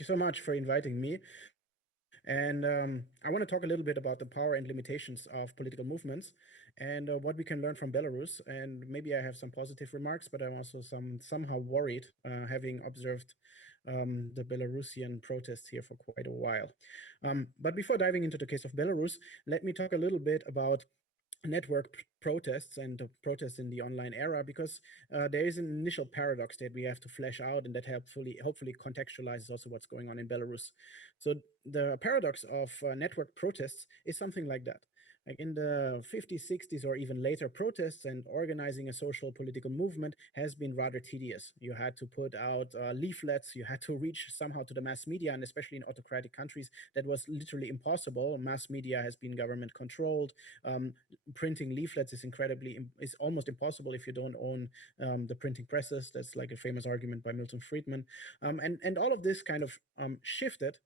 you so much for inviting me. And I want to talk a little bit about the power and limitations of political movements and what we can learn from Belarus. And maybe I have some positive remarks, but I'm also somehow worried, having observed the Belarusian protests here for quite a while. But before diving into the case of Belarus, let me talk a little bit about network protests and protests in the online era, because there is an initial paradox that we have to flesh out, and that hopefully contextualizes also what's going on in Belarus. So the paradox of network protests is something like that. Like in the 50s, 60s, or even later, protests and organizing a social political movement has been rather tedious. You had to put out leaflets, you had to reach somehow to the mass media, and especially in autocratic countries, that was literally impossible. Mass media has been government controlled. Printing leaflets is almost impossible if you don't own the printing presses. That's like a famous argument by Milton Friedman. And all of this kind of shifted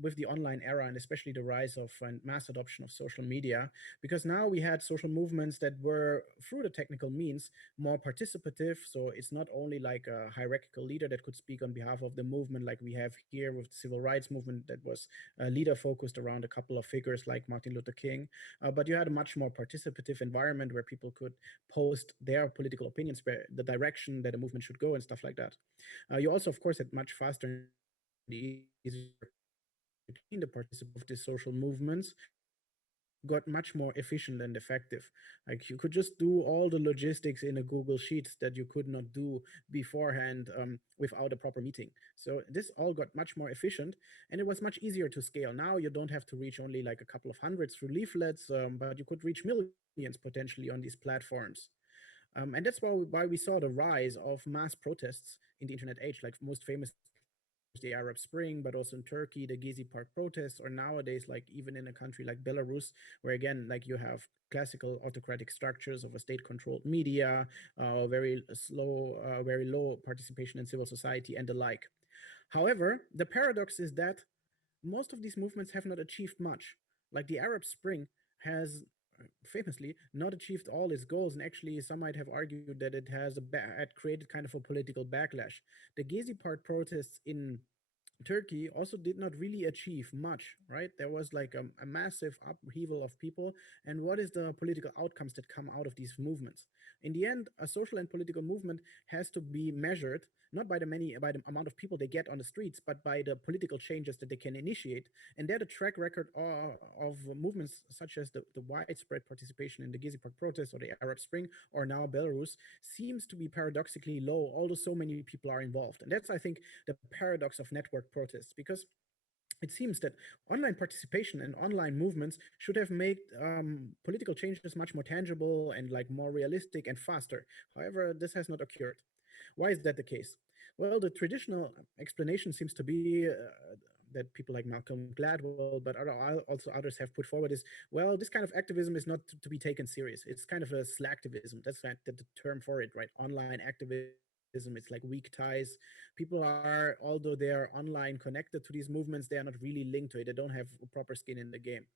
with the online era, and especially the rise of and mass adoption of social media, because now we had social movements that were, through the technical means, more participative. So it's not only like a hierarchical leader that could speak on behalf of the movement, like we have here with the civil rights movement, that was leader focused around a couple of figures like Martin Luther King, but you had a much more participative environment where people could post their political opinions, the direction that a movement should go, and stuff like that. You also, of course, had much faster and easier between the participants of these social movements, got much more efficient and effective. Like you could just do all the logistics in a Google Sheet that you could not do beforehand without a proper meeting. So this all got much more efficient, and it was much easier to scale. Now you don't have to reach only like a couple of hundreds through leaflets, but you could reach millions potentially on these platforms. And that's why we saw the rise of mass protests in the internet age, like most famous the Arab Spring, but also in Turkey, the Gezi Park protests, or nowadays, like even in a country like Belarus, where again, like you have classical autocratic structures of a state-controlled media, very low participation in civil society, and the like. However, the paradox is that most of these movements have not achieved much. Like the Arab Spring has famously not achieved all its goals, and actually some might have argued that it had created kind of a political backlash. The Gezi Park protests in Turkey also did not really achieve much, right? There was like a massive upheaval of people. And what is the political outcomes that come out of these movements? In the end, a social and political movement has to be measured not by the amount of people they get on the streets, but by the political changes that they can initiate. And there, the track record of movements such as the widespread participation in the Gezi Park protests or the Arab Spring, or now Belarus, seems to be paradoxically low, although so many people are involved. And that's, I think, the paradox of network protests, because it seems that online participation and online movements should have made political changes much more tangible and like more realistic and faster. However, this has not occurred. Why is that the case? Well, the traditional explanation seems to be that people like Malcolm Gladwell, but also others have put forward is, well, this kind of activism is not to be taken serious. It's kind of a slacktivism. That's the term for it, right? Online activism. It's like weak ties. People are, although they are online connected to these movements, they are not really linked to it. They don't have proper skin in the game.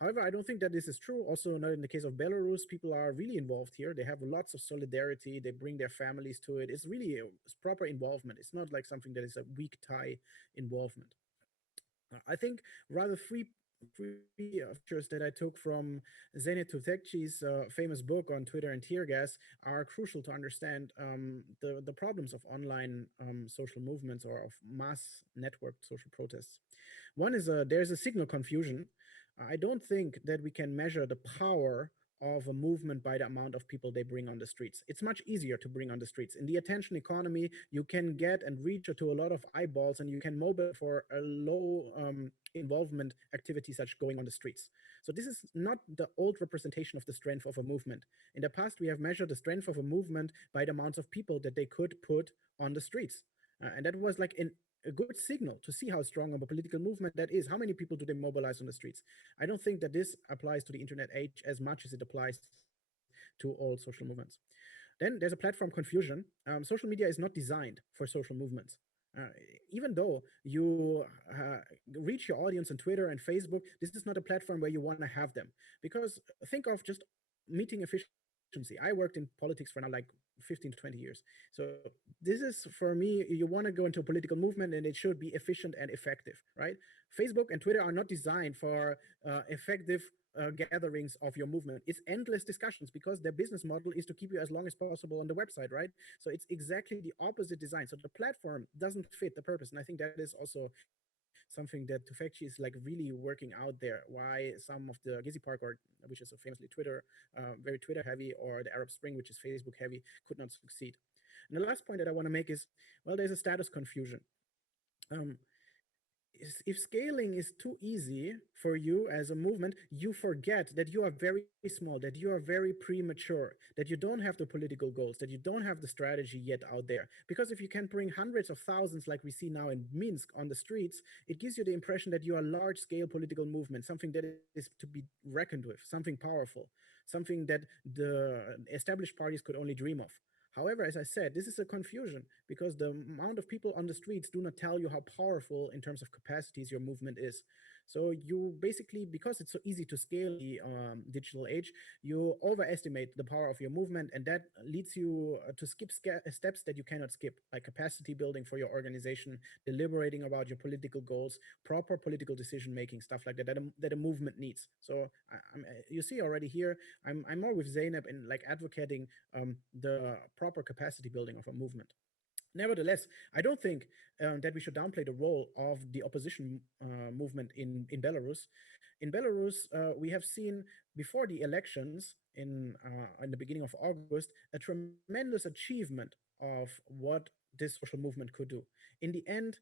However, I don't think that this is true. Also, not in the case of Belarus, people are really involved here. They have lots of solidarity. They bring their families to it. It's really it's proper involvement. It's not like something that is a weak tie involvement. I think rather three features that I took from Zenit Tutekci's famous book on Twitter and tear gas are crucial to understand the problems of online social movements or of mass networked social protests. One is there's a signal confusion. I don't think that we can measure the power of a movement by the amount of people they bring on the streets. It's much easier to bring on the streets. In the attention economy, you can get and reach to a lot of eyeballs, and you can mobilize for a low involvement activity such going on the streets. So this is not the old representation of the strength of a movement. In the past, we have measured the strength of a movement by the amounts of people that they could put on the streets. And that was like a good signal to see how strong of a political movement that is. How many people do they mobilize on the streets? I don't think that this applies to the internet age as much as it applies to all social movements. Then there's a platform confusion. Social media is not designed for social movements. Even though you reach your audience on Twitter and Facebook, this is not a platform where you want to have them. Because think of just meeting efficiency. I worked in politics for now like 15 to 20 years. So this is, for me, you want to go into a political movement and it should be efficient and effective, right? Facebook and Twitter are not designed for effective gatherings of your movement. It's endless discussions because their business model is to keep you as long as possible on the website, right? So it's exactly the opposite design. So the platform doesn't fit the purpose. And I think that is also something that Tufekci is like really working out there. Why some of the Gezi Park, or which is so famously Twitter, very Twitter heavy, or the Arab Spring, which is Facebook heavy, could not succeed. And the last point that I want to make is, well, there's a status confusion. Um, if scaling is too easy for you as a movement, you forget that you are very small, that you are very premature, that you don't have the political goals, that you don't have the strategy yet out there. Because if you can bring hundreds of thousands, like we see now in Minsk, on the streets, it gives you the impression that you are a large scale political movement, something that is to be reckoned with, something powerful, something that the established parties could only dream of. However, as I said, this is a confusion because the amount of people on the streets do not tell you how powerful in terms of capacities your movement is. So you basically, because it's so easy to scale the digital age, you overestimate the power of your movement, and that leads you to skip steps that you cannot skip, like capacity building for your organization, deliberating about your political goals, proper political decision making, stuff like that, that a movement needs. So you see already here, I'm more with Zainab in like advocating the proper capacity building of a movement. Nevertheless, I don't think that we should downplay the role of the opposition movement in Belarus. In Belarus, we have seen before the elections in the beginning of August a tremendous achievement of what this social movement could do. In the end,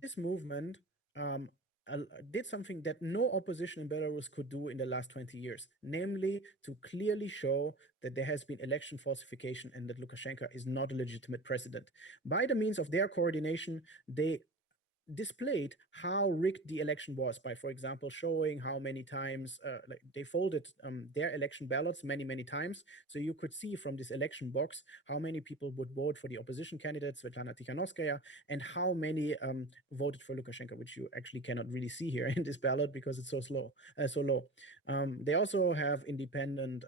this movement um, did something that no opposition in Belarus could do in the last 20 years, namely to clearly show that there has been election falsification and that Lukashenko is not a legitimate president. By the means of their coordination, they displayed how rigged the election was by, for example, showing how many times like they folded their election ballots many times. So you could see from this election box how many people would vote for the opposition candidate, Svetlana Tikhanovskaya, and how many voted for Lukashenko, which you actually cannot really see here in this ballot because it's so low. They also have independent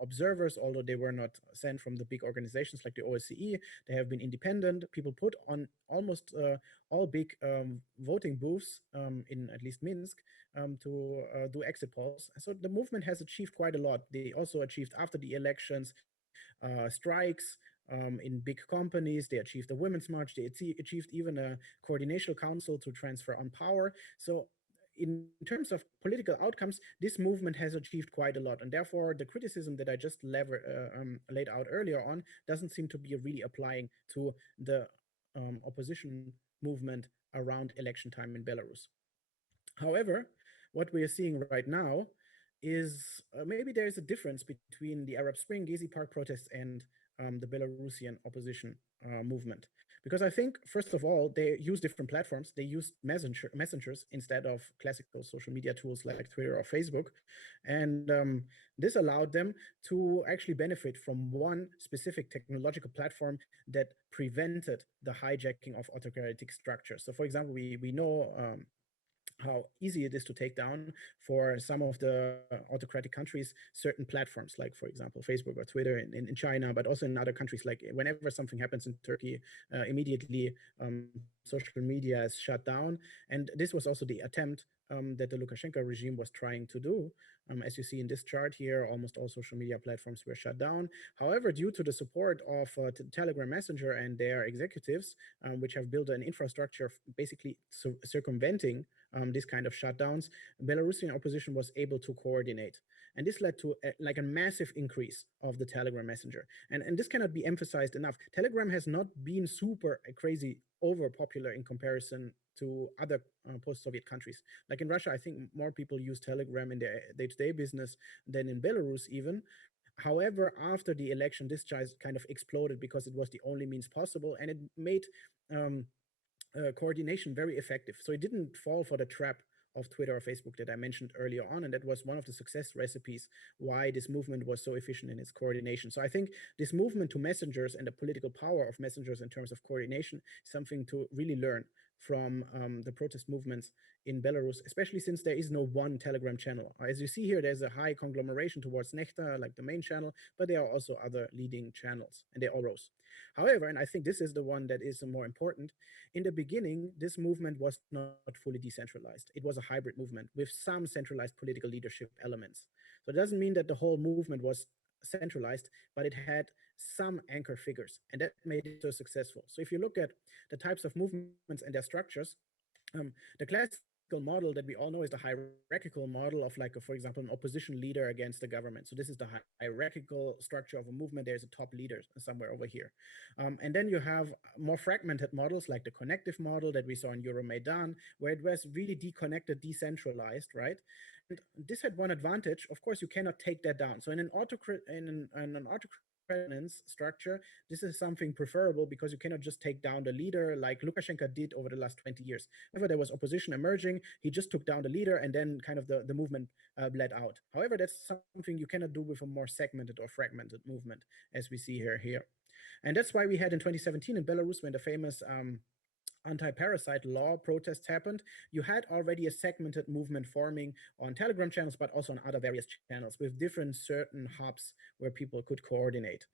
observers, although they were not sent from the big organizations like the OSCE. They have been independent. People put on almost all big voting booths in at least Minsk to do exit polls. So the movement has achieved quite a lot. They also achieved after the elections strikes in big companies. They achieved a women's march. They achieved even a coordination council to transfer on power. So in terms of political outcomes, this movement has achieved quite a lot. And therefore, the criticism that I just laid out earlier on doesn't seem to be really applying to the opposition movement around election time in Belarus. However, what we are seeing right now is maybe there is a difference between the Arab Spring, Gezi Park protests, and the Belarusian opposition movement. Because I think, first of all, they use different platforms. They use messengers instead of classical social media tools like Twitter or Facebook. And this allowed them to actually benefit from one specific technological platform that prevented the hijacking of autocratic structures. So, for example, we know how easy it is to take down for some of the autocratic countries certain platforms, like, for example, Facebook or Twitter in China, but also in other countries. Like whenever something happens in Turkey, immediately social media is shut down. And this was also the attempt that the Lukashenko regime was trying to do. As you see in this chart here, almost all social media platforms were shut down. However, due to the support of Telegram Messenger and their executives, which have built an infrastructure basically circumventing these kind of shutdowns, Belarusian opposition was able to coordinate. And this led to like a massive increase of the Telegram Messenger. And this cannot be emphasized enough. Telegram has not been super crazy over popular in comparison to other post-Soviet countries. Like in Russia, I think more people use Telegram in their day-to-day business than in Belarus even. However, after the election, this just kind of exploded because it was the only means possible, and it made coordination very effective. So it didn't fall for the trap of Twitter or Facebook that I mentioned earlier on. And that was one of the success recipes why this movement was so efficient in its coordination. So I think this movement to messengers and the political power of messengers in terms of coordination is something to really learn. from the protest movements in Belarus, especially since there is no one Telegram channel. As you see here, there's a high conglomeration towards Nechta, like the main channel, but there are also other leading channels, and they all rose. However, and I think this is the one that is more important, in the beginning, this movement was not fully decentralized. It was a hybrid movement with some centralized political leadership elements. So it doesn't mean that the whole movement was centralized, but it had some anchor figures, and that made it so successful. So if you look at the types of movements and their structures, the classical model that we all know is the hierarchical model of, like, for example, an opposition leader against the government. So this is the hierarchical structure of a movement. There's a top leader somewhere over here. And then you have more fragmented models like the connective model that we saw in Euromaidan, where it was really deconnected, decentralized, right? And this had one advantage. Of course, you cannot take that down. So in an autocrat, structure, this is something preferable because you cannot just take down the leader like Lukashenko did over the last 20 years. Whenever there was opposition emerging, he just took down the leader, and then kind of the movement bled out. However, that's something you cannot do with a more segmented or fragmented movement, as we see here. And that's why we had in 2017 in Belarus, when the famous anti-parasite law protests happened, you had already a segmented movement forming on Telegram channels, but also on other various channels with different certain hubs where people could coordinate.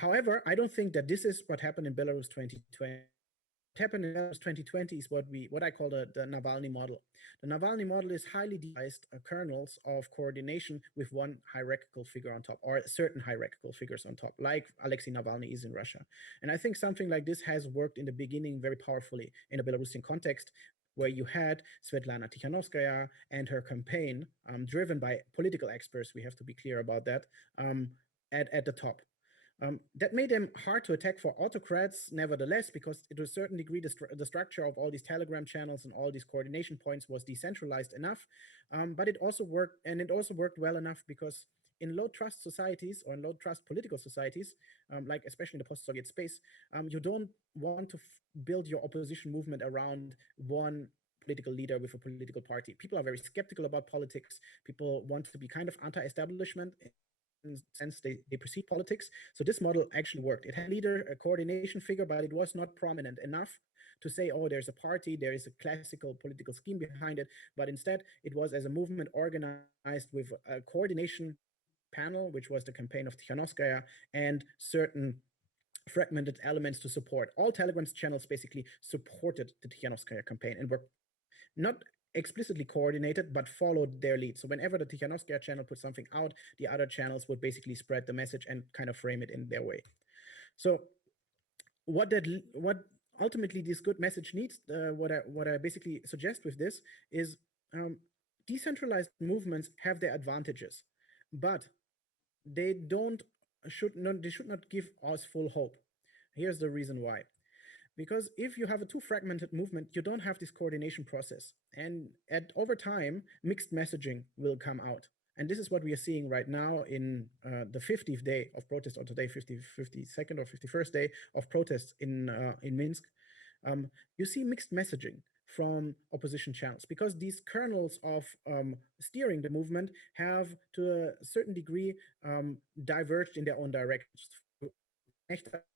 However, I don't think that this is what happened in Belarus 2020. What happened in Belarus 2020 is what I call the Navalny model. The Navalny model is highly devised kernels of coordination with one hierarchical figure on top, or certain hierarchical figures on top, like Alexei Navalny is in Russia. And I think something like this has worked in the beginning very powerfully in a Belarusian context, where you had Svetlana Tikhanovskaya and her campaign, driven by political experts, we have to be clear about that, at the top. That made them hard to attack for autocrats, nevertheless, because to a certain degree, the structure of all these Telegram channels and all these coordination points was decentralized enough. But it also worked, and it also worked well enough because in low trust societies, or in low trust political societies, like especially in the post-Soviet space, you don't want to build your opposition movement around one political leader with a political party. People are very skeptical about politics. People want to be kind of anti-establishment, sense they perceive politics. So this model actually worked. It had a leader, a coordination figure, but it was not prominent enough to say, oh, there's a party, there is a classical political scheme behind it. But instead, it was as a movement organized with a coordination panel, which was the campaign of Tikhanovskaya, and certain fragmented elements to support. All Telegram channels basically supported the Tikhanovskaya campaign and were not explicitly coordinated, but followed their lead. So whenever the Tikhanovskaya channel put something out, the other channels would basically spread the message and kind of frame it in their way. So what ultimately this good message needs, what I basically suggest with this is, decentralized movements have their advantages, but they should not give us full hope. Here's the reason why. Because if you have a too fragmented movement, you don't have this coordination process. And over time, mixed messaging will come out. And this is what we are seeing right now in the 50th day of protest, or today, 52nd or 51st day of protests in Minsk. You see mixed messaging from opposition channels, because these kernels of steering the movement have, to a certain degree, diverged in their own directions.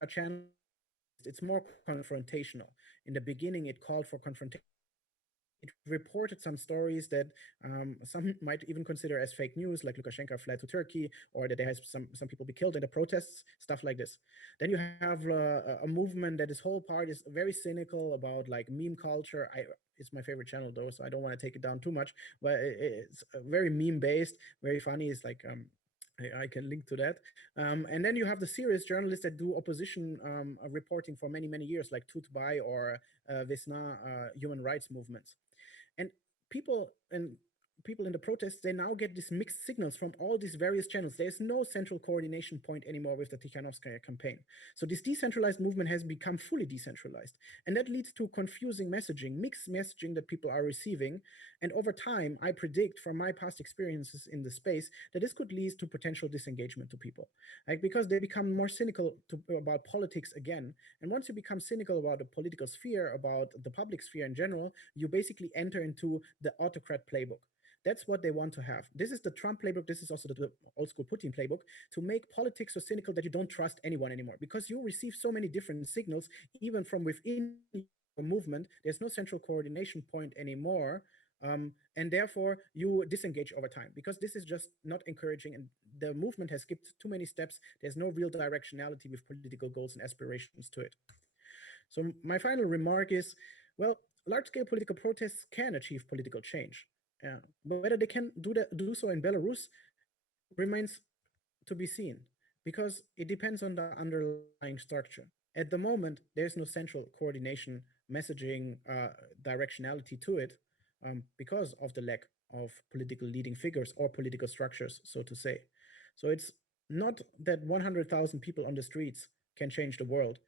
Channel, it's more confrontational. In the beginning, it called for confrontation. It reported some stories that some might even consider as fake news, like Lukashenko fled to Turkey, or that there has some people be killed in the protests, stuff like this. Then you have a movement that this whole part is very cynical about, like, meme culture. It's my favorite channel though, so I don't want to take it down too much, but it's very meme based, very funny. It's like, I can link to that. And then you have the serious journalists that do opposition reporting for many, many years, like Tutbay or Vesna, human rights movements. And people in the protests, they now get these mixed signals from all these various channels. There's no central coordination point anymore with the Tikhanovskaya campaign. So this decentralized movement has become fully decentralized. And that leads to confusing messaging, mixed messaging that people are receiving. And over time, I predict from my past experiences in the space that this could lead to potential disengagement to people. Like, because they become more cynical about politics again. And once you become cynical about the political sphere, about the public sphere in general, you basically enter into the autocrat playbook. That's what they want to have. This is the Trump playbook. This is also the old school Putin playbook, to make politics so cynical that you don't trust anyone anymore, because you receive so many different signals, even from within movement, there's no central coordination point anymore. And therefore, you disengage over time because this is just not encouraging, and the movement has skipped too many steps. There's no real directionality with political goals and aspirations to it. So, my final remark is well, large scale political protests can achieve political change. Whether they can do so in Belarus remains to be seen because it depends on the underlying structure. At the moment, there's no central coordination, messaging, directionality to it because of the lack of political leading figures or political structures, so to say. So it's not that 100,000 people on the streets can change the world.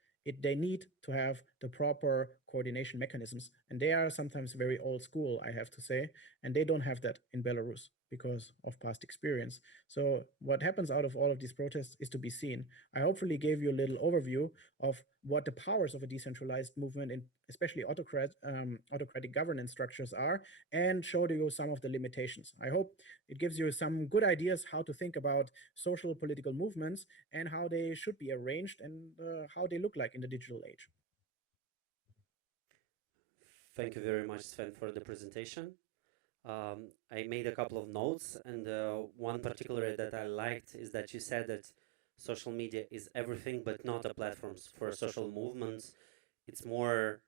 They need to have the proper coordination mechanisms, and they are sometimes very old school, I have to say, and they don't have that in Belarus because of past experience. So what happens out of all of these protests is to be seen. I hopefully gave you a little overview of what the powers of a decentralized movement, and especially autocratic governance structures, are, and showed you some of the limitations. I hope it gives you some good ideas how to think about social political movements and how they should be arranged and how they look like in the digital age. Thank you very much, Sven, for the presentation. I made a couple of notes, and one particular that I liked is that you said that social media is everything but not a platform for social movements. It's more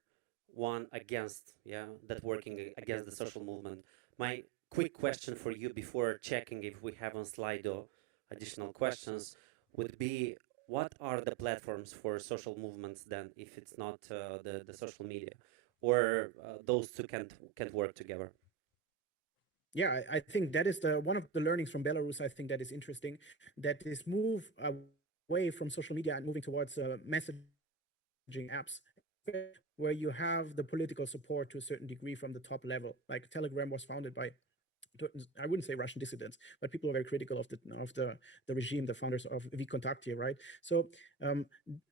one against, yeah, that working against the social movement. My quick question for you before checking if we have on Slido additional questions would be, what are the platforms for social movements then, if it's not the social media, or those two can't work together? Yeah, I think that is the one of the learnings from Belarus. I think that is interesting that this move away from social media and moving towards messaging apps, where you have the political support to a certain degree from the top level. Like Telegram was founded by, I wouldn't say Russian dissidents, but people who are very critical of the regime, the founders of VKontakte, right? So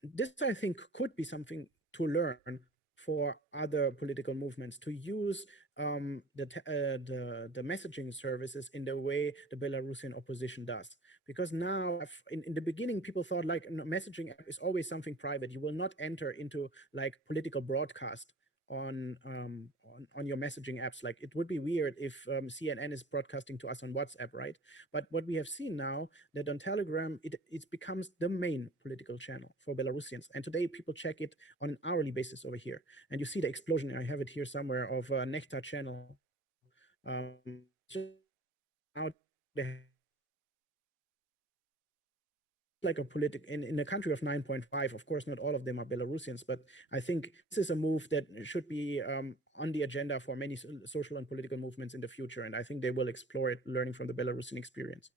this I think could be something to learn for other political movements to use the messaging services in the way the Belarusian opposition does. Because now, in the beginning, people thought like messaging app is always something private. You will not enter into like political broadcast on your messaging apps. Like it would be weird if CNN is broadcasting to us on WhatsApp, right? But what we have seen now that on Telegram it becomes the main political channel for Belarusians, and today people check it on an hourly basis over here. And you see the explosion. I have it here somewhere of a Nectar channel. Now they have like a in a country of 9.5. Of course, not all of them are Belarusians, but I think this is a move that should be on the agenda for many social and political movements in the future. And I think they will explore it, learning from the Belarusian experience.